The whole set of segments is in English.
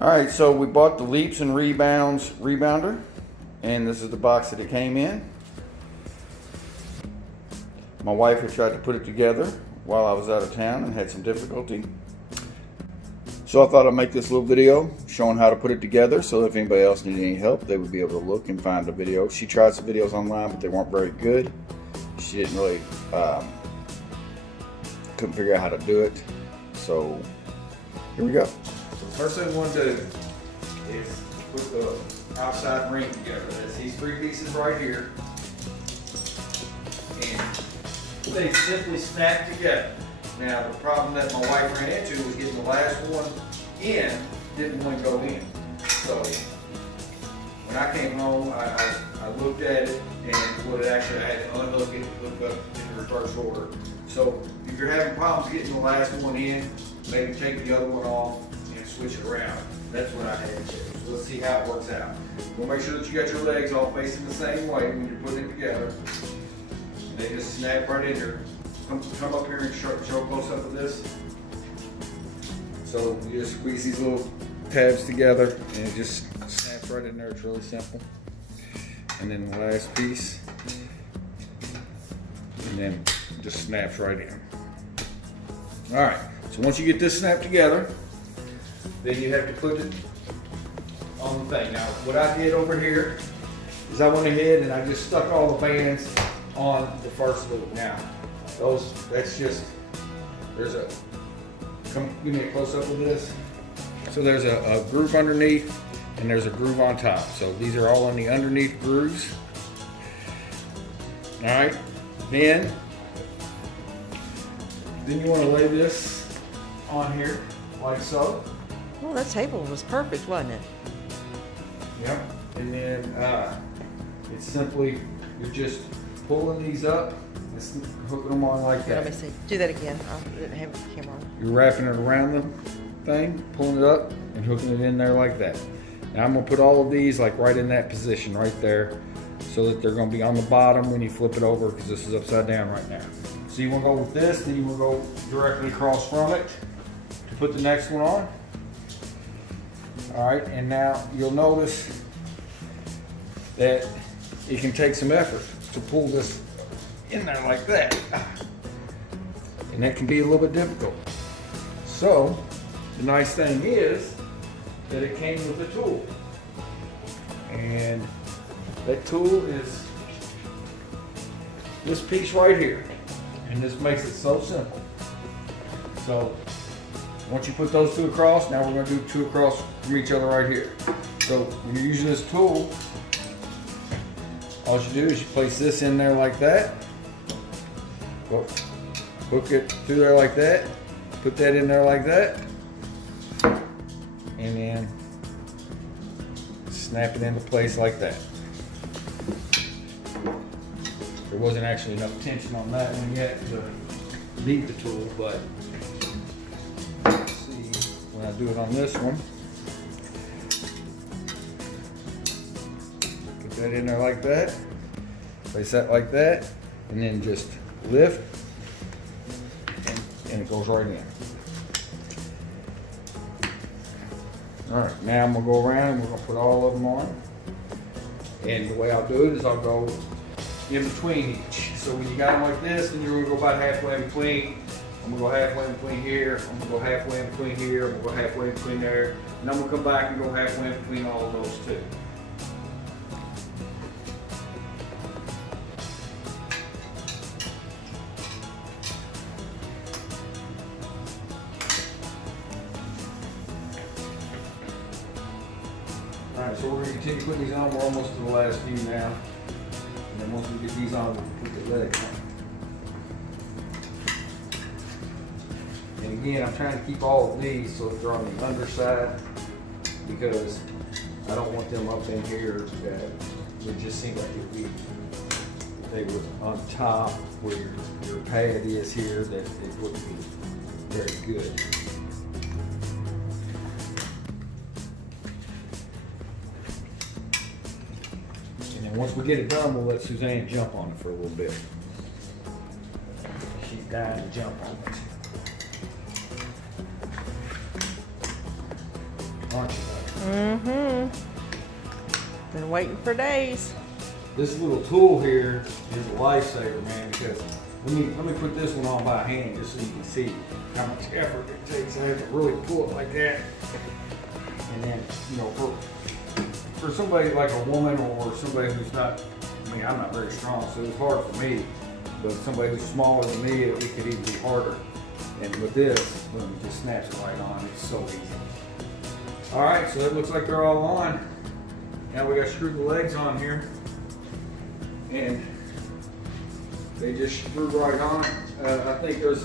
Alright, so we bought the Leaps and Rebounds Rebounder, and this is the box that it came in. My wife had tried to put it together while I was out of town and had some difficulty. So I thought I'd make this little video showing how to put it together, so if anybody else needed any help, they would be able to look and find the video. She tried some videos online, but they weren't very good. She didn't really, couldn't figure out how to do it. So here we go. First thing we want to do is put the outside ring together. There's these three pieces right here, and they simply snap together. Now the problem that my wife ran into was getting the last one in, didn't want to go in. So when I came home, I looked at it, and what it actually, I had to unhook it, hook up in the reverse order. So if you're having problems getting the last one in, maybe take the other one off and switch it around. That's what I had to do. So let's see how it works out. We'll make sure that you got your legs all facing the same way when you're putting it together. And they just snap right in there. Come up here and show a close up of this. So you just squeeze these little tabs together and it just snaps right in there. It's really simple. And then the last piece, and then just snaps right in. All right, so once you get this snapped together, then you have to put it on the thing. Now, what I did over here is I went ahead and I just stuck all the bands on the first loop. Now, that's just, come give me a close up of this. So there's a groove underneath and there's a groove on top. So these are all on the underneath grooves. All right, then you want to lay this on here like so. Well, that table was perfect, wasn't it? Yep. And then it's simply, you're just pulling these up and hooking them on like that. Let me see. Do that again. I didn't have the camera on. You're wrapping it around the thing, pulling it up, and hooking it in there like that. Now I'm going to put all of these like right in that position right there, so that they're going to be on the bottom when you flip it over, because this is upside down right now. So you want to go with this, then you want to go directly across from it to put the next one on. Alright, and now you'll notice that it can take some effort to pull this in there like that. And that can be a little bit difficult. So, the nice thing is that it came with a tool. And that tool is this piece right here. And this makes it so simple. So, once you put those two across, now we're going to do two across from each other right here. So when you're using this tool, all you do is you place this in there like that. Go, hook it through there like that. Put that in there like that. And then snap it into place like that. There wasn't actually enough tension on that one yet to need the tool, but when I do it on this one, put that in there like that, place that like that, and then just lift, and it goes right in. Alright, now I'm going to go around and we're going to put all of them on. And the way I'll do it is I'll go in between each. So when you got them like this, then you're going to go about halfway in between. I'm going to go halfway in between here, I'm going to go halfway in between here, I'm going to go halfway in between there, and I'm going to come back and go halfway in between all of those two. Alright, so we're going to continue putting these on. We're almost to the last few now. And then once we get these on, we'll put the legs on. And again, I'm trying to keep all of these so that they're on the underside, because I don't want them up in here that it just seems like if they were on top where your pad is here, that it wouldn't be very good. And then once we get it done, we'll let Suzanne jump on it for a little bit. She's dying to jump on it. aren't you? Mm-hmm. Been waiting for days. This little tool here is a lifesaver, man, because let me put this one on by hand just so you can see how much effort it takes. I have to really pull it like that. And then, you know, for somebody like a woman or somebody who's not, I mean, I'm not very strong, so it's hard for me. But somebody who's smaller than me, it could even be harder. And with this, boom, it just snaps it right on. It's so easy. All right, so it looks like they're all on. Now we got to screw the legs on here. And they just screw right on. I think there's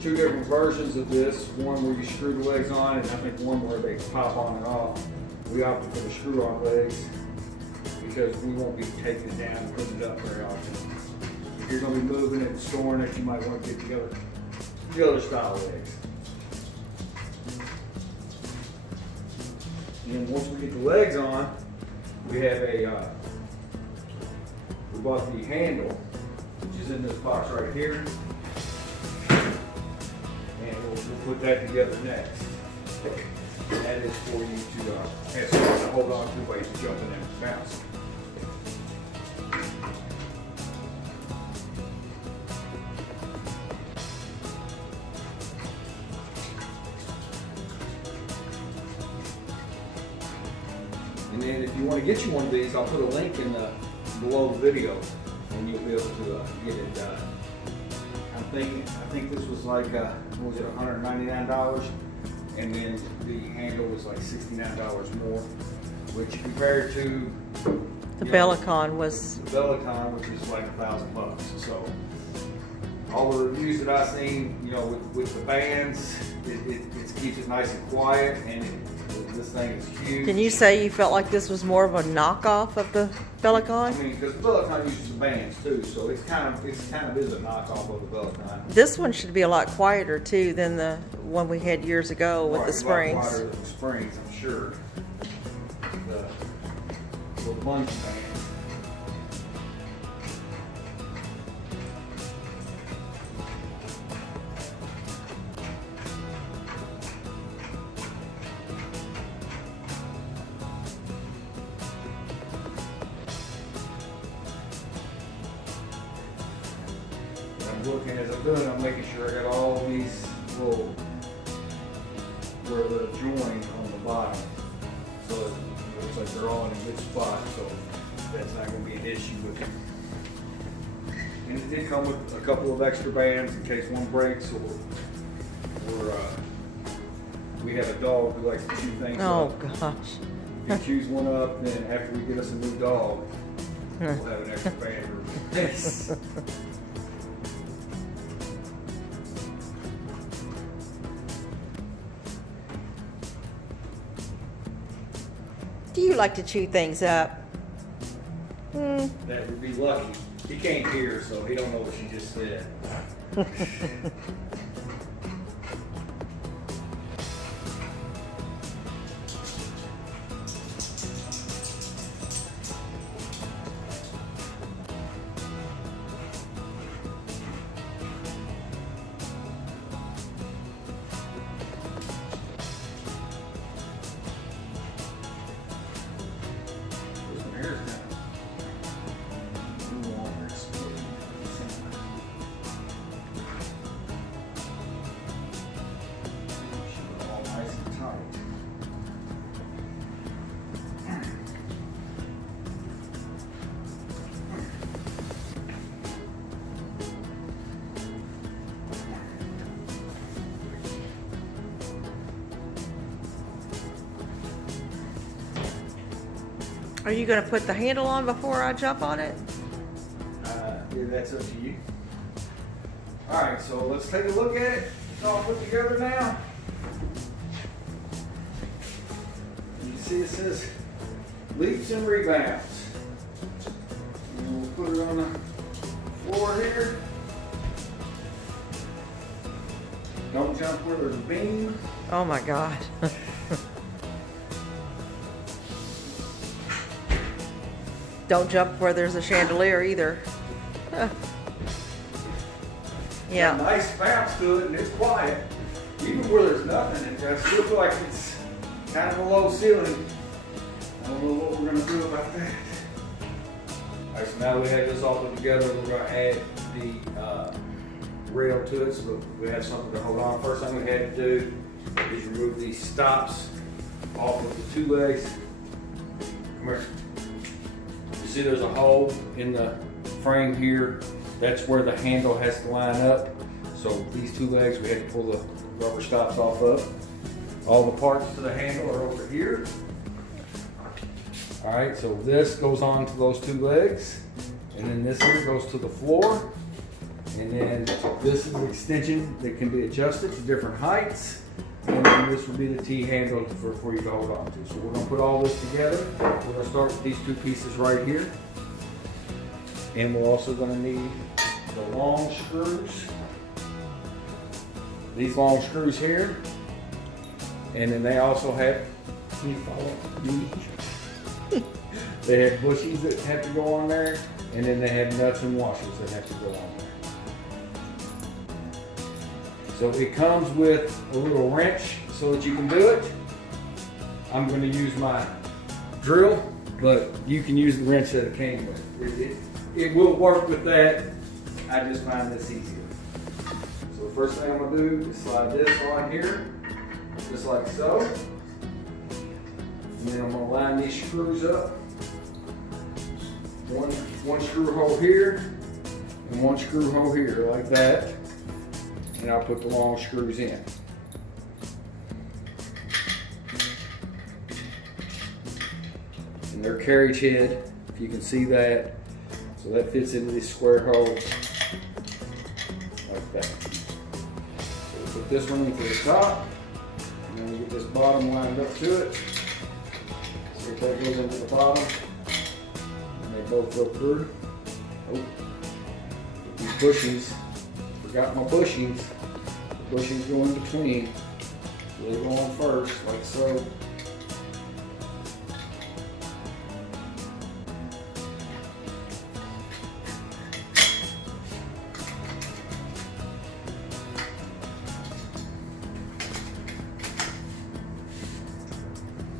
two different versions of this. One where you screw the legs on, and I think one where they pop on and off. We opted for the screw-on legs because we won't be taking it down and putting it up very often. If you're going to be moving it and storing it, you might want to get the other style legs. And once we get the legs on, we have we bought the handle, which is in this box right here. And we'll put that together next. And that is for you to have something to hold on to while you're jumping and bouncing. And then if you want to get you one of these, I'll put a link in below the video, and you'll be able to get it. I think this was like what was it, $199, and then the handle was like $69 more, which compared to The Bellicon was. the Bellicon, which is like $1,000. So all the reviews that I've seen, you know, with the bands, it keeps it nice and quiet, and this thing is huge. Can you say you felt like this was more of a knockoff of the Bellicon? I mean, because the Bellicon uses the bands too, so it's kind of is a knockoff of the Bellicon. This one should be a lot quieter too than the one we had years ago with Right, the springs. A lot quieter than the springs, I'm sure. The bungee band. Looking as I'm doing, I'm making sure I got all these little where they're joined on the bottom, so it looks like they're all in a good spot. So that's not going to be an issue with it. And it did come with a couple of extra bands in case one breaks, or we have a dog who likes to chew things Oh up. gosh. If he chews one up, then after we get us a new dog, we'll have an extra band. Do you like to chew things up? That would be lucky. He can't hear, so he don't know what she just said. Are you going to put the handle on before I jump on it? Yeah, that's up to you. All right, so let's take a look at it. It's all put together now. You see it says Leaps and Rebounds. And we'll put it on the floor here. Don't jump where there's a beam. Oh my God. Don't jump where there's a chandelier either. Yeah. Got a nice bounce to it, and it's quiet. Even where there's nothing, I still feel like it's kind of a low ceiling. I don't know what we're gonna do about that. All right, so now we have this all put together, we're gonna add the rail to it so we have something to hold on. First thing we had to do is remove these stops off of the two legs. Come here. You see there's a hole in the frame here. That's where the handle has to line up. So these two legs, we had to pull the rubber stops off of. All the parts to the handle are over here. All right, so this goes on to those two legs, and then this here goes to the floor. And then this is an extension that can be adjusted to different heights. And then this will be the T-handle for you to hold on to. So we're gonna put all this together. We're gonna start with these two pieces right here. And we're also gonna need the long screws. These long screws here. And then they also have, can you follow? They have bushings that have to go on there. And then they have nuts and washers that have to go on there. So it comes with a little wrench so that you can do it. I'm going to use my drill, but you can use the wrench that it came with. It will work with that. I just find this easier. So the first thing I'm going to do is slide this on here, just like so. And then I'm going to line these screws up. One screw hole here, and one screw hole here, like that. And I'll put the long screws in. And they're carriage head, if you can see that. So that fits into this square hole, like that. So we'll put this one into the top, and then we get this bottom lined up to it. See if that goes into the bottom. And they both go through. Oh, these bushings. Forgot my bushings. The bushings go in between. So they go on first, like so.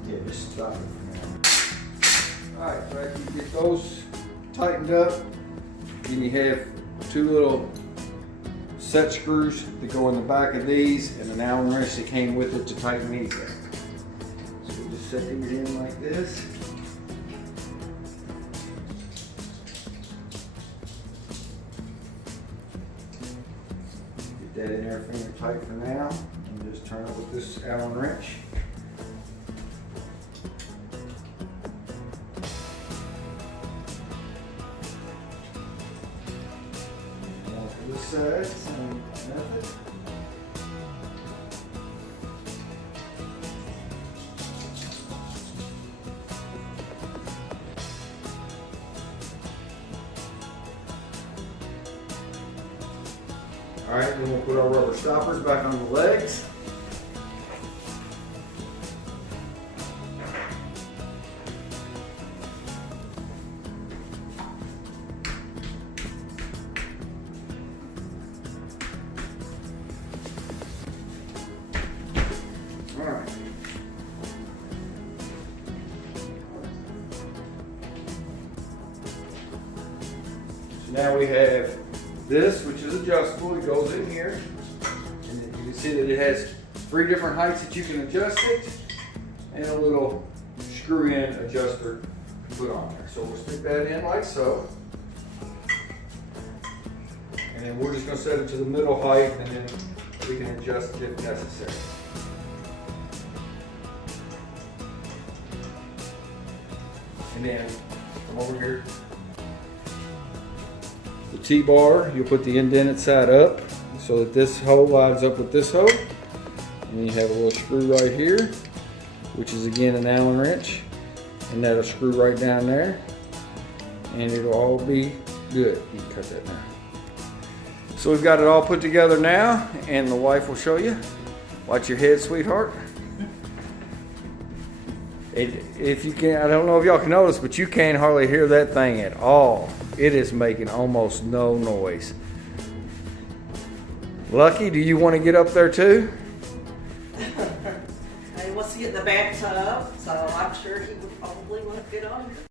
Yeah, just stop it for now. Alright, so after you get those tightened up, then you have two little set screws that go in the back of these and an Allen wrench that came with it to tighten these up. So we just set these in like this. Get that in there finger tight for now, and just turn it with this Allen wrench. This side, same method. All right, then we'll put our rubber stoppers back on the legs. Alright. So now we have this, which is adjustable. It goes in here. And you can see that it has 3 different heights that you can adjust it, and a little screw-in adjuster to put on there. So we'll stick that in like so. And then we're just going to set it to the middle height, and then we can adjust it if necessary. And then come over here. The T-bar, you'll put the indented side up so that this hole lines up with this hole. And then you have a little screw right here, which is again an Allen wrench. And that'll screw right down there. And it'll all be good. You can cut that now. So we've got it all put together now, and the wife will show you. Watch your head, sweetheart. If you can, I don't know if y'all can notice, but you can't hardly hear that thing at all. It is making almost no noise. Lucky, do you want to get up there too? He wants to get in the back tub, so I'm sure he would probably want to fit on.